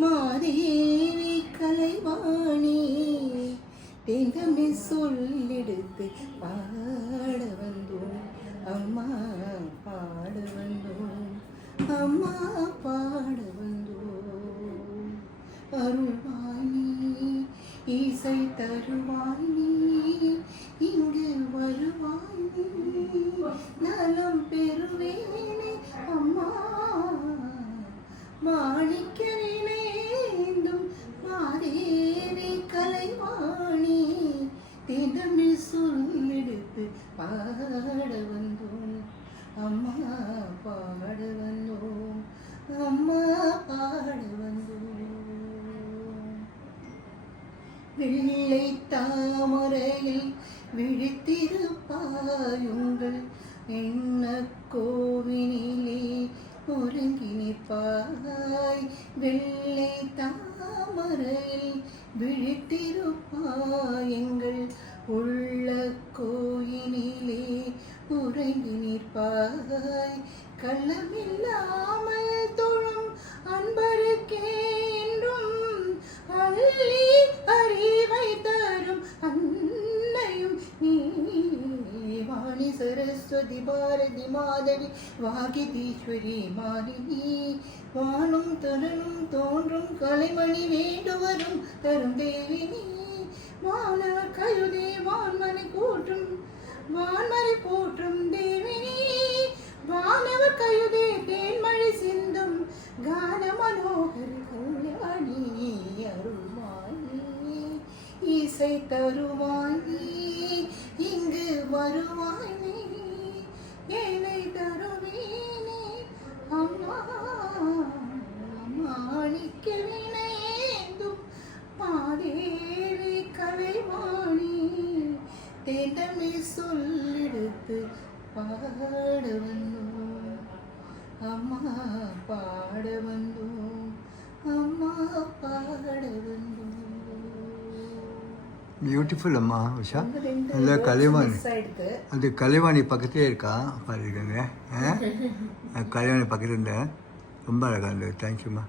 மாதேவி கலைவாணி தேங்கமே சொல்லெடுத்து பாட வந்தோம் அம்மா பாட வந்தோம் அம்மா பாட வந்தோம் அருள்வாணி இசை தருவாணி இங்கு வருவாணி நலம் பெறுவேனே அம்மா மாணிக்கவினேந்தும் மாதேவி கலைவாணி தினமே சொல்லெடுத்து பாட வந்தோம் அம்மா பாட வந்தோம் அம்மா பாட வந்தோம் வெள்ளை தாமரையில் விழித்திருப்பாயுங்கள் என்ன கோவினிலே ஒருங்கி நிற்பாய் வெள்ளை தாமரையில் விழித்திருப்பாயங்கள் உள்ள கோயினிலே உறங்கி நிற்பாய் கள்ளமில்லாமல் தொழும் அன்பருக்கே என்றும் அள்ளி அறிவை தரும் அன்னையும் நீ வாணி சரஸ்வதி பாரதி மாதவி வாகிதீஸ்வரி மாலினி வானும் தருணும் தோன்றும் கலைமணி வேண்டுவரும் தரும் தேவி நீ வானவர் கயுதே வான்மனை கூற்றும் வான்மறை போற்றும் தேவி நீ வானவர் கயுதே தேன்மழை சிந்தும் கான மனோகர கல்யாணி அருள்வாணி இசை தருவாணி இங்கு வருவாணி ஏனை தருவேனே அம்மா மாணிக்கவினேந்தும் மாதேவி கலைவாணி தேட்டமே சொல்லெடுத்து பாட வந்தோம் அம்மா பாட வந்தோம் அம்மா பாட வந்தோம் பியூட்டிஃபுல் அம்மா உஷா நல்ல கலைவாணி அது கலைவாணி பக்கத்தே இருக்கா பாருங்க கலைவாணி பக்கத்தில் இருந்தேன் ரொம்ப அழகாக இருந்தது தேங்க்யூம்மா